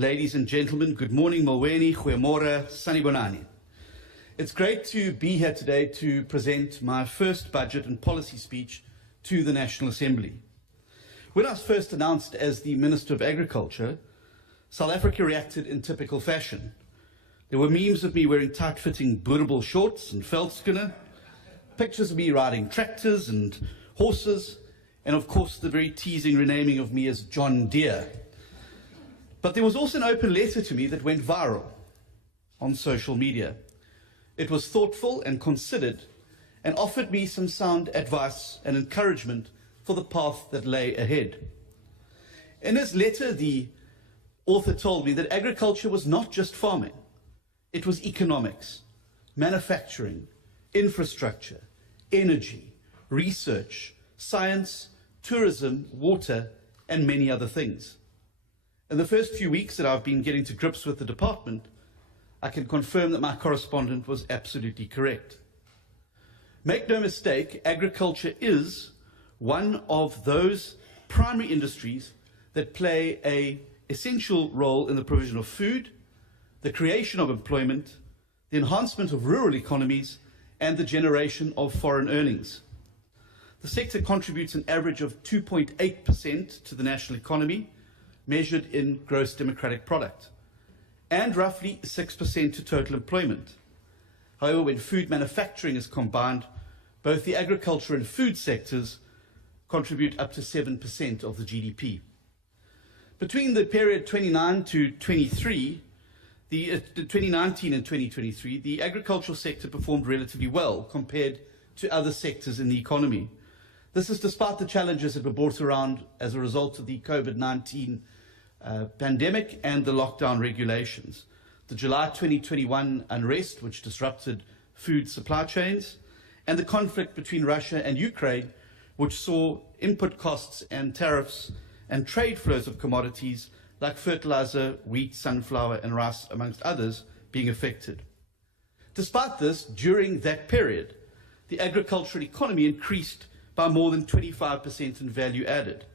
Ladies and gentlemen, good morning, Molweni, Goeiemorgen, Sanibonani. It's great to be here today to present my first budget and policy speech to the National Assembly. When I was first announced as the Minister of Agriculture, South Africa reacted in typical fashion. There were memes of me wearing tight-fitting boerable shorts and veldskoene, pictures of me riding tractors and horses, and of course the very teasing renaming of me as John Deere. But there was also an open letter to me that went viral on social media. It was thoughtful and considered and offered me some sound advice and encouragement for the path that lay ahead. In his letter, the author told me that agriculture was not just farming. It was economics, manufacturing, infrastructure, energy, research, science, tourism, water, and many other things. In the first few weeks that I've been getting to grips with the department, I can confirm that my correspondent was absolutely correct. Make no mistake, agriculture is one of those primary industries that play an essential role in the provision of food, the creation of employment, the enhancement of rural economies, and the generation of foreign earnings. The sector contributes an average of 2.8% to the national economy, measured in gross democratic product, and roughly 6% to total employment. However, when food manufacturing is combined, both the agriculture and food sectors contribute up to 7% of the GDP. Between the period 2019 and 2023, the agricultural sector performed relatively well compared to other sectors in the economy. This is despite the challenges that were brought around as a result of the COVID-19 pandemic and the lockdown regulations. The July 2021 unrest, which disrupted food supply chains, and the conflict between Russia and Ukraine, which saw input costs and tariffs and trade flows of commodities like fertilizer, wheat, sunflower, and rice, amongst others, being affected. Despite this, during that period, the agricultural economy increased by more than 25% in value added,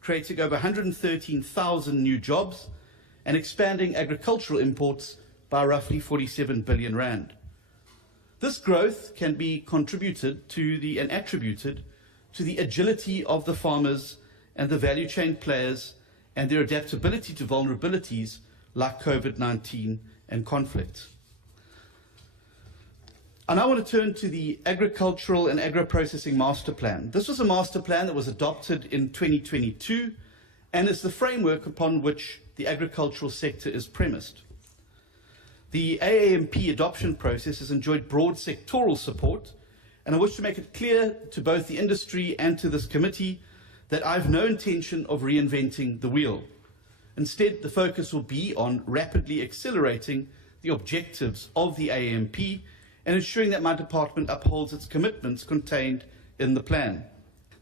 creating over 113,000 new jobs and expanding agricultural imports by roughly 47 billion rand. This growth can be attributed to the agility of the farmers and the value chain players and their adaptability to vulnerabilities like COVID-19 and conflict. I now want to turn to the Agricultural and Agro-Processing Master Plan. This was a master plan that was adopted in 2022 and is the framework upon which the agricultural sector is premised. The AAMP adoption process has enjoyed broad sectoral support, and I wish to make it clear to both the industry and to this committee that I have no intention of reinventing the wheel. Instead, the focus will be on rapidly accelerating the objectives of the AAMP and ensuring that my department upholds its commitments contained in the plan.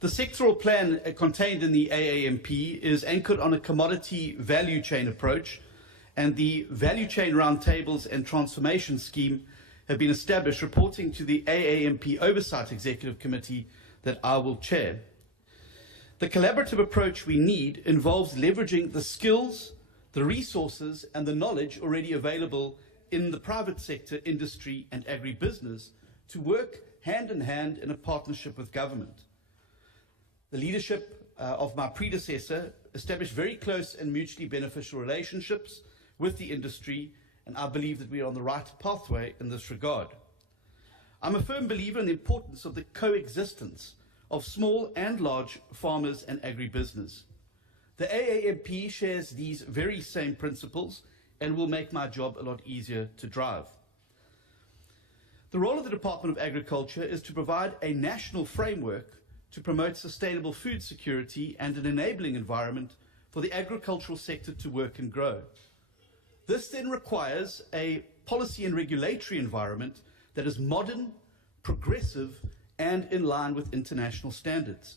The sectoral plan contained in the AAMP is anchored on a commodity value chain approach, and the value chain roundtables and transformation scheme have been established, reporting to the AAMP Oversight Executive Committee that I will chair. The collaborative approach we need involves leveraging the skills, the resources, and the knowledge already available in the private sector, industry, and agribusiness to work hand in hand in a partnership with government. The leadership of my predecessor established very close and mutually beneficial relationships with the industry, and I believe that we are on the right pathway in this regard. I'm a firm believer in the importance of the coexistence of small and large farmers and agribusiness. The AAMP shares these very same principles and will make my job a lot easier to drive. The role of the Department of Agriculture is to provide a national framework to promote sustainable food security and an enabling environment for the agricultural sector to work and grow. This then requires a policy and regulatory environment that is modern, progressive, and in line with international standards.